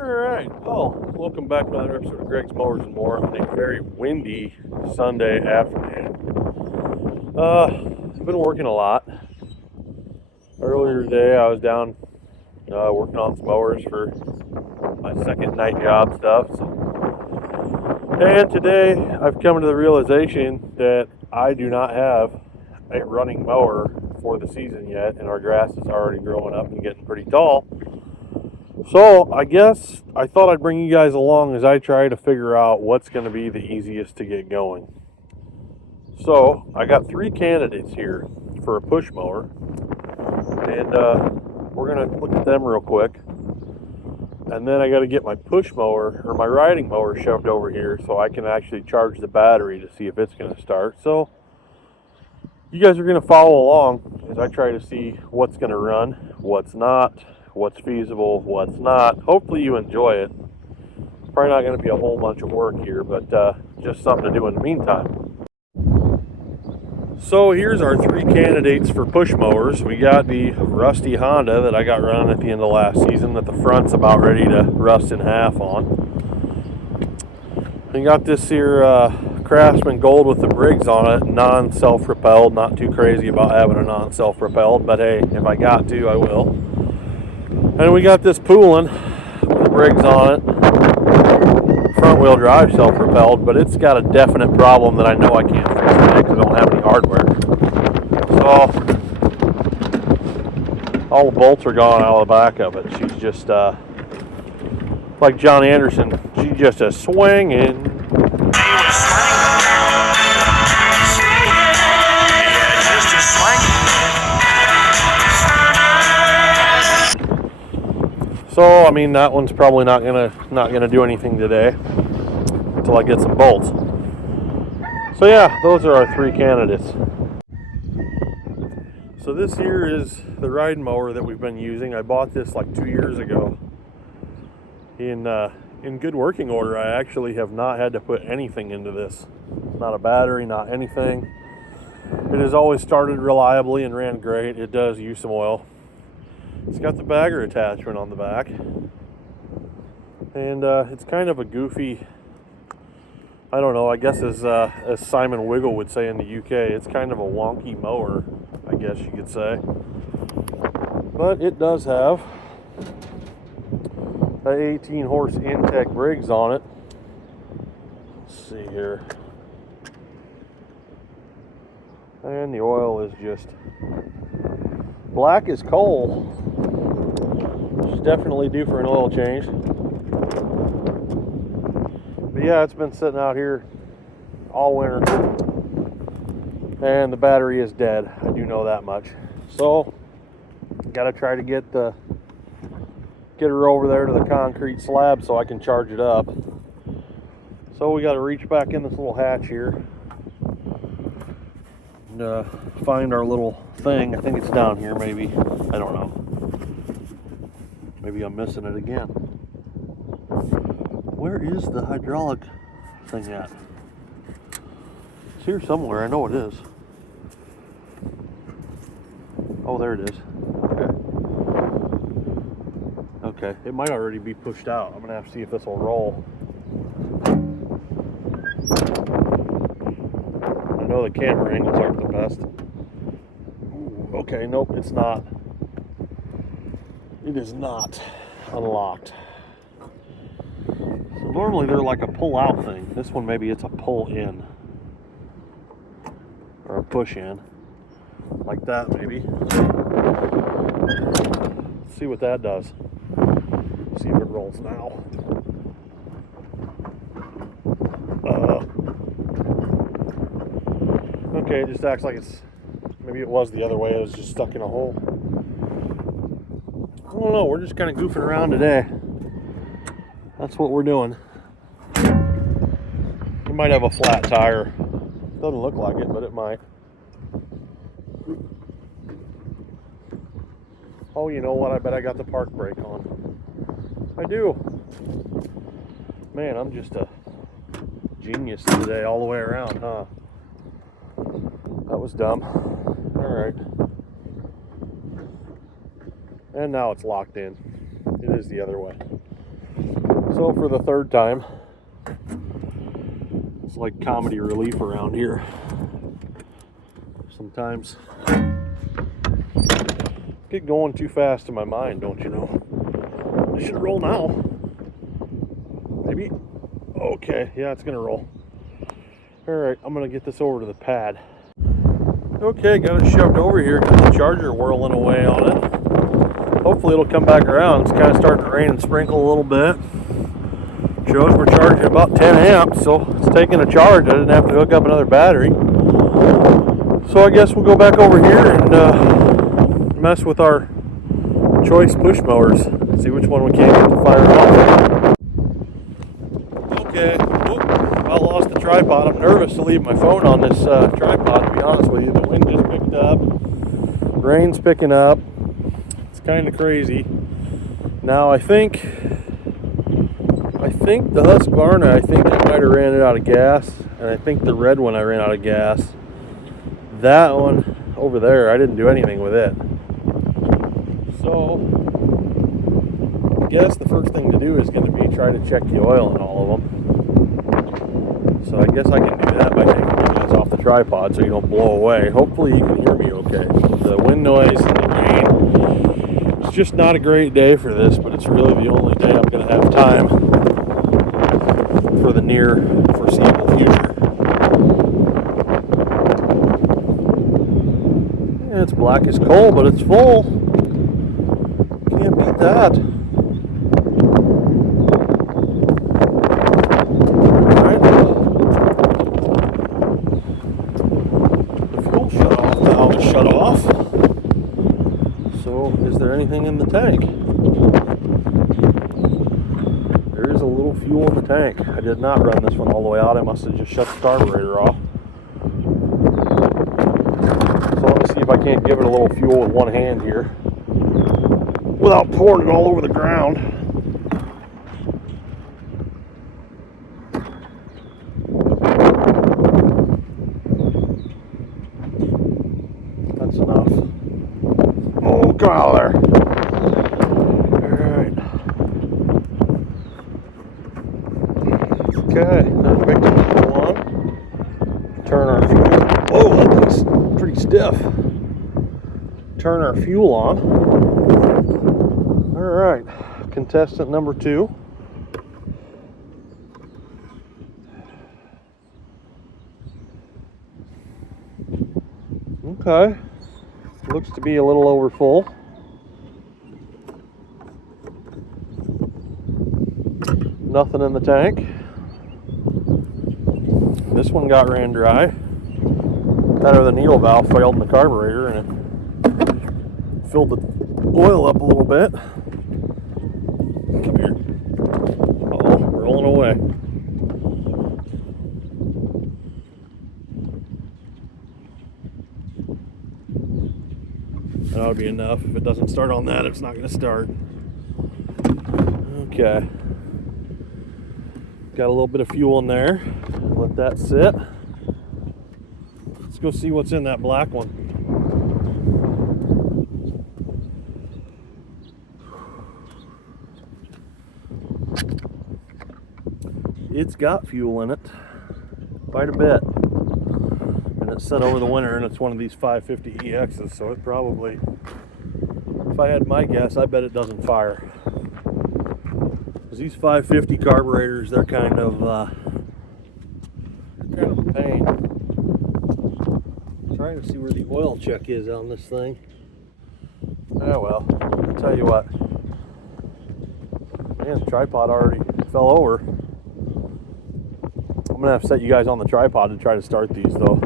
Alright, well, welcome back to another episode of Greg's Mowers and More on a very windy Sunday afternoon. I've been working a lot. Earlier today I was down working on some mowers for my second night job stuff. And today I've come to the realization that I do not have a running mower for the season yet, and our grass is already growing up and getting pretty tall. So I guess I thought I'd bring you guys along as I try to figure out what's going to be the easiest to get going. So I got three candidates here for a push mower, and we're going to look at them real quick. And then I got to get my push mower or my riding mower shoved over here so I can actually charge the battery to see if it's going to start. So you guys are going to follow along as I try to see what's going to run, what's not, what's feasible, what's not. Hopefully you enjoy it. It's probably not going to be a whole bunch of work here, but just something to do in the meantime. So here's our three candidates for push mowers. We got the rusty Honda that I got running at the end of last season that the front's about ready to rust in half on. We got this here Craftsman Gold with the Briggs on it, non-self-propelled. Not too crazy about having a non-self-propelled, but hey, if I got to, I will. And we got this Poolin with the Briggs on it, front wheel drive self-propelled, but it's got a definite problem that I know I can't fix today because I don't have any hardware. So all the bolts are gone out of the back of it. She's just like John Anderson, she's just a swinging. So I mean that one's probably not gonna do anything today until I get some bolts. So yeah, those are our three candidates. So this here is the riding mower that we've been using. I bought this like 2 years ago. In good working order, I actually have not had to put anything into this. Not a battery, not anything. It has always started reliably and ran great. It does use some oil. It's got the bagger attachment on the back, and it's kind of a goofy, I don't know, I guess as Simon Wiggle would say in the UK, it's kind of a wonky mower, I guess you could say. But it does have a 18 horse Intech Briggs on it. Let's see here. And the oil is just black as coal. She's definitely due for an oil change. But yeah, it's been sitting out here all winter. And the battery is dead. I do know that much. So, gotta try to get her over there to the concrete slab so I can charge it up. So we gotta reach back in this little hatch here and find our little thing. I think it's down here maybe. I don't know. Maybe I'm missing it again. Where is the hydraulic thing at? It's here somewhere. I know it is. Oh, there it is. Okay, it might already be pushed out. I'm gonna have to see if this will roll. I know the camera angles aren't the best. Ooh, okay, nope, it's not. It is not unlocked. So normally they're like a pull-out thing. This one maybe it's a pull-in or a push-in, like that maybe. Let's see what that does. See if it rolls now. Okay, it just acts like it's, maybe it was the other way. It was just stuck in a hole. I don't know, we're just kind of goofing around today. That's what we're doing. We might have a flat tire. Doesn't look like it, but it might. Oh, you know what? I bet I got the park brake on. I do. Man, I'm just a genius today all the way around, huh? That was dumb. Alright. And now it's locked in. It is the other way. So for the third time, it's like comedy relief around here. Sometimes get going too fast in my mind, don't you know? I should roll now. Maybe. Okay, yeah, it's gonna roll. Alright, I'm gonna get this over to the pad. Okay, got it shoved over here, got the charger whirling away on it. Hopefully it'll come back around. It's kind of starting to rain and sprinkle a little bit. Shows we're charging about 10 amps, so it's taking a charge. I didn't have to hook up another battery. So I guess we'll go back over here and mess with our choice push mowers. See which one we can't get to fire off. Okay, I lost the tripod. I'm nervous to leave my phone on this tripod, to be honest with you. The wind just picked up. Rain's picking up. It's kind of crazy. Now I think the Husqvarna, I think I might have ran it out of gas, and I think the red one I ran out of gas. That one over there, I didn't do anything with it. So I guess the first thing to do is going to be try to check the oil in all of them. So I guess I can do that by taking you guys off the tripod so you don't blow away. Hopefully you can hear me okay. The wind noise and the rain, it's just not a great day for this, but it's really the only day I'm going to have time for the near foreseeable future. Yeah, it's black as coal, but it's full. Can't beat that. Alright. The fuel shut off now. It's shut off. So, is there anything in the tank? There is a little fuel in the tank. I did not run this one all the way out. I must have just shut the carburetor off. So let me see if I can't give it a little fuel with one hand here without pouring it all over the ground. That's enough. Oh, come out there. Alright. Okay, that's victim number one. Turn our fuel. Oh, that thing's pretty stiff. Turn our fuel on. Alright, contestant number two. Okay, looks to be a little over full. Nothing in the tank. This one got ran dry. Kind of the needle valve failed in the carburetor and it filled the oil up a little bit. Come here. Uh-oh, rolling away. That ought to be enough. If it doesn't start on that, it's not going to start. Okay. Got a little bit of fuel in there. Let that sit. Let's go see what's in that black one. It's got fuel in it, quite a bit, and it's set over the winter, and it's one of these 550 EXs, so it probably, if I had my guess, I bet it doesn't fire. Because these 550 carburetors, they're kind of a pain. I'm trying to see where the oil check is on this thing. Oh well, I'll tell you what. Man, the tripod already fell over. I'm gonna have to set you guys on the tripod to try to start these though.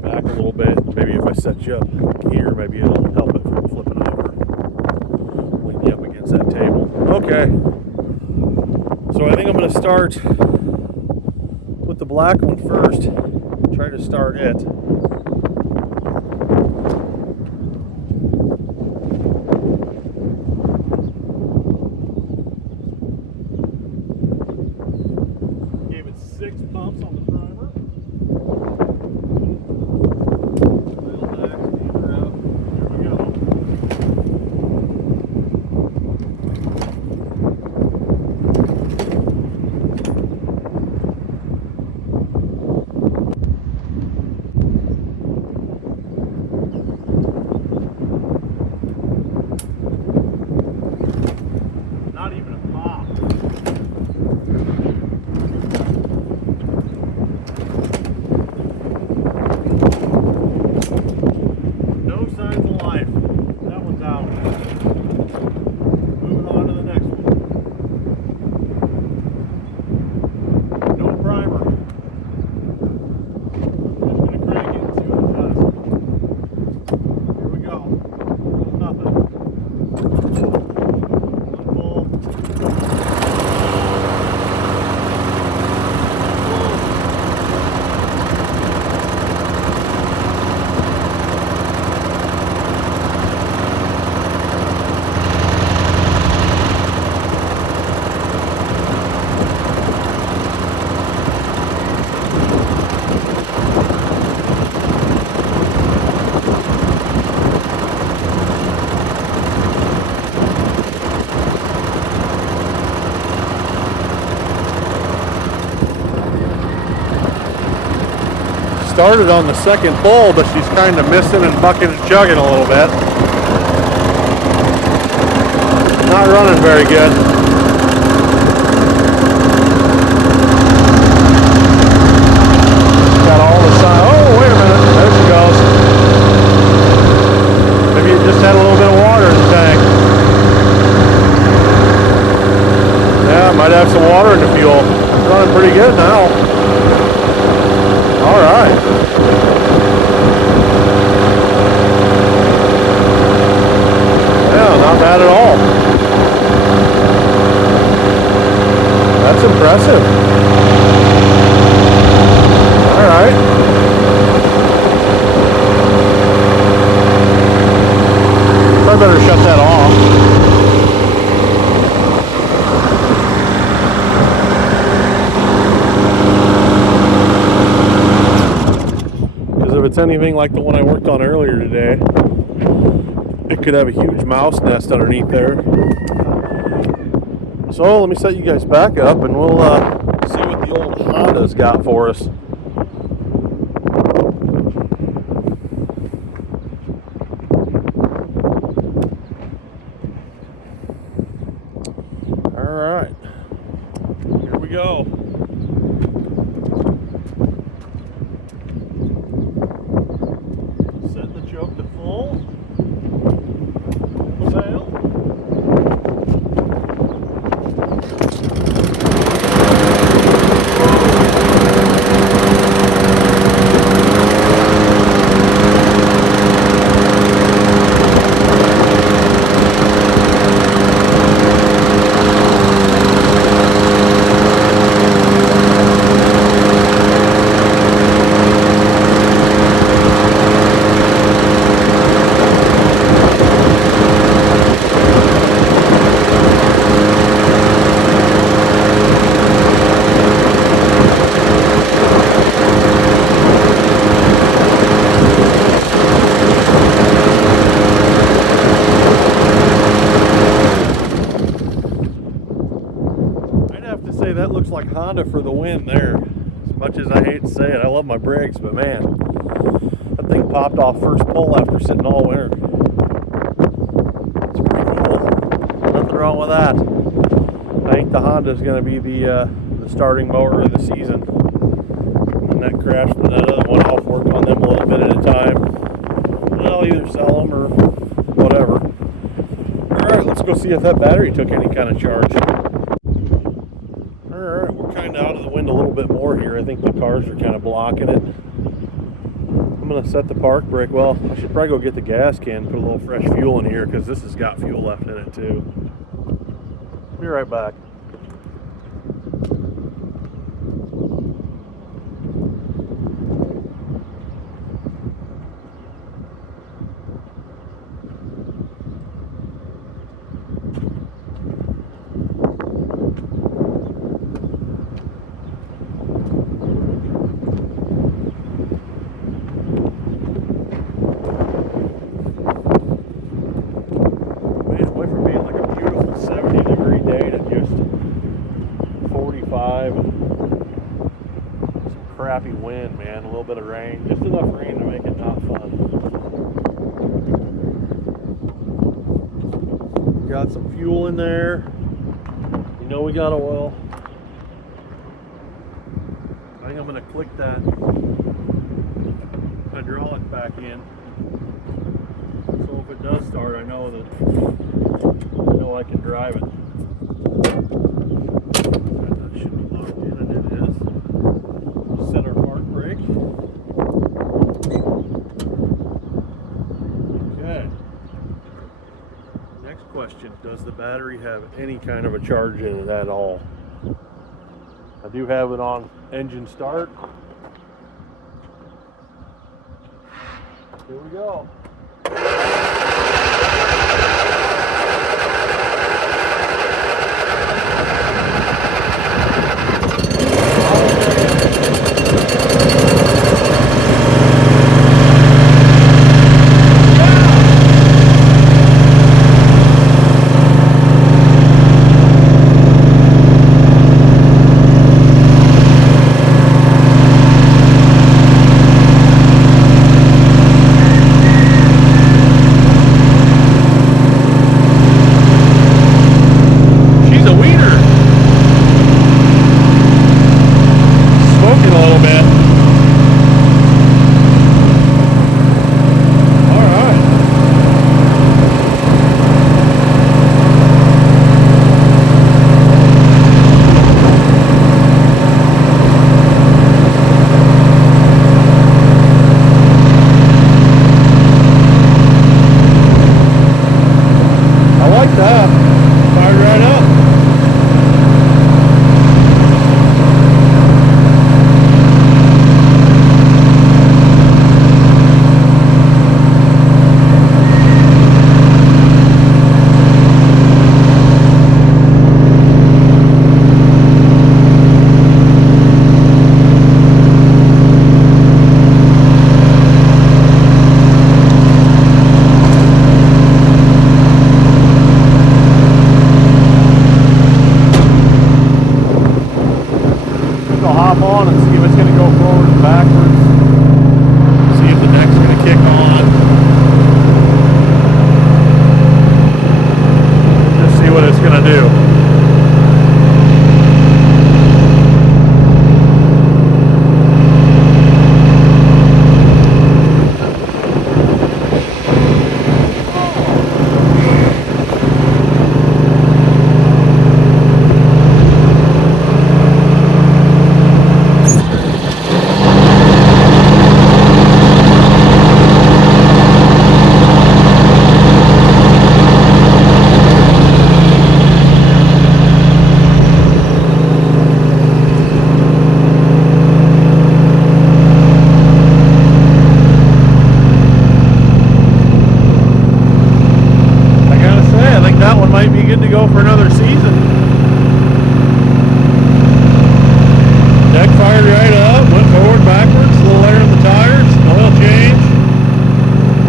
Back a little bit. Maybe if I set you up here, maybe it'll help it from flipping over. Lean you up against that table. Okay. So I think I'm going to start with the black one first. Try to start it. Started on the second pull, but she's kind of missing and bucking and chugging a little bit. Not running very good. Got all the signs. Oh, wait a minute. There she goes. Maybe it just had a little bit of water in the tank. Yeah, might have some water in the fuel. It's running pretty good now. All right. Yeah, not bad at all. That's impressive. All right. I better shut that off. If it's anything like the one I worked on earlier today, it could have a huge mouse nest underneath there. So let me set you guys back up and we'll see what the old Honda's got for us. Alright, here we go. Choke to full. Sail. That looks like Honda for the win there. As much as I hate to say it, I love my brakes, but man, that thing popped off first pull after sitting all winter. It's pretty cool. Nothing wrong with that. I think the Honda is going to be the starting mower of the season. When that crashed with that other one, I'll work on them a little bit at a time. And I'll either sell them or whatever. Alright, let's go see if that battery took any kind of charge. Alright, we're kind of out of the wind a little bit more here. I think the cars are kind of blocking it. I'm going to set the park brake. Well, I should probably go get the gas can, put a little fresh fuel in here because this has got fuel left in it too. Be right back. Crappy wind, man. A little bit of rain, just enough rain to make it not fun. Got some fuel in there. You know we got oil. I think I'm gonna click that hydraulic back in. So if it does start, I know I can drive it. That should be locked in, and it is. Set our park brake. Okay. Next question, does the battery have any kind of a charge in it at all? I do have it on engine start. Here we go. Hop on and see if it's going to go forward and backwards. See if the deck's going to kick on. Just see what it's going to do. Might be good to go for another season. Deck fired right up, went forward, backwards, a little air in the tires, oil change,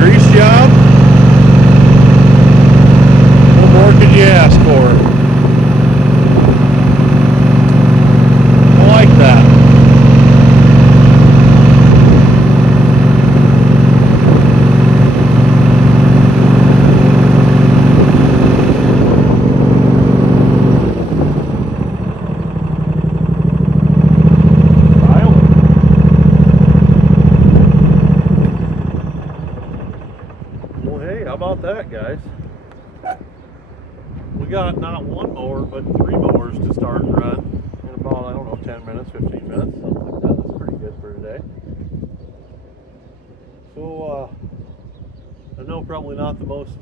grease job. What more could you ask for? I like that. How about that, guys? We got not one mower, but 3 mowers to start and run in about, I don't know, 10 minutes, 15 minutes, something like that. That's pretty good for today. So, I know probably not the most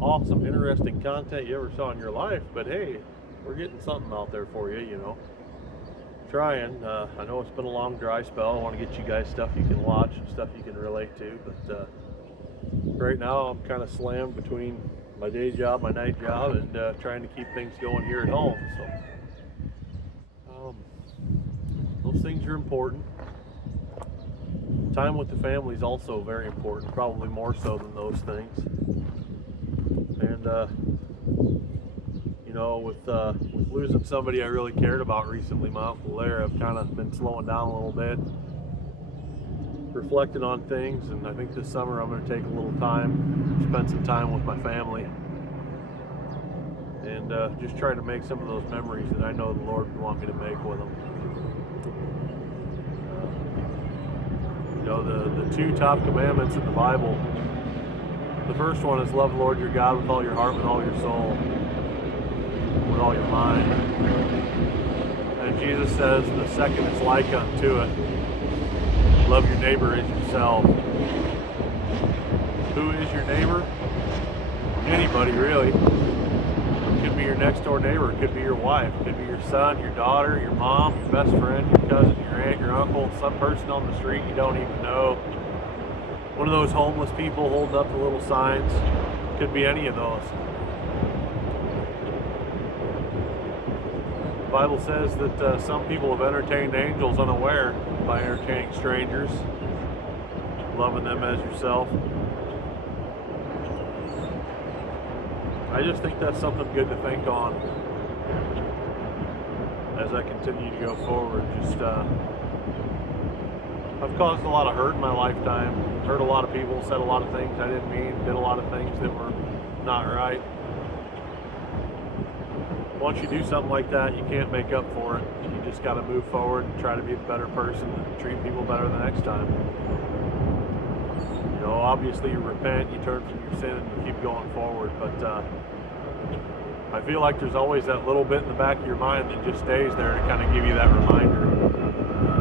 awesome, interesting content you ever saw in your life, but hey, we're getting something out there for you, you know. Trying. I know it's been a long dry spell. I want to get you guys stuff you can watch, stuff you can relate to, but right now I'm kind of slammed between my day job, my night job, and trying to keep things going here at home. So those things are important. Time with the family is also very important, probably more so than those things. And you know, with losing somebody I really cared about recently, my Uncle Larry, I've kind of been slowing down a little bit, reflecting on things, and I think this summer I'm going to take a little time, spend some time with my family, and just try to make some of those memories that I know the Lord would want me to make with them. You know, the 2 top commandments in the Bible, the first one is love the Lord your God with all your heart, with all your soul, with all your mind. And Jesus says the second is like unto it, love your neighbor as yourself. Who is your neighbor? anybody really. It could be your next door neighbor, it could be your wife, it could be your son, your daughter, your mom, your best friend, your cousin, your aunt, your uncle, some person on the street you don't even know. One of those homeless people holding up the little signs. Could be any of those. The Bible says that some people have entertained angels unaware by entertaining strangers, loving them as yourself. I just think that's something good to think on as I continue to go forward. Just I've caused a lot of hurt in my lifetime, hurt a lot of people, said a lot of things I didn't mean, did a lot of things that were not right. Once you do something like that, you can't make up for it. You just got to move forward and try to be the better person and treat people better the next time. You know, obviously you repent, you turn from your sin, and you keep going forward. But I feel like there's always that little bit in the back of your mind that just stays there to kind of give you that reminder.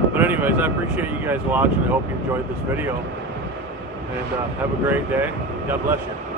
But anyways, I appreciate you guys watching. I hope you enjoyed this video. And have a great day. God bless you.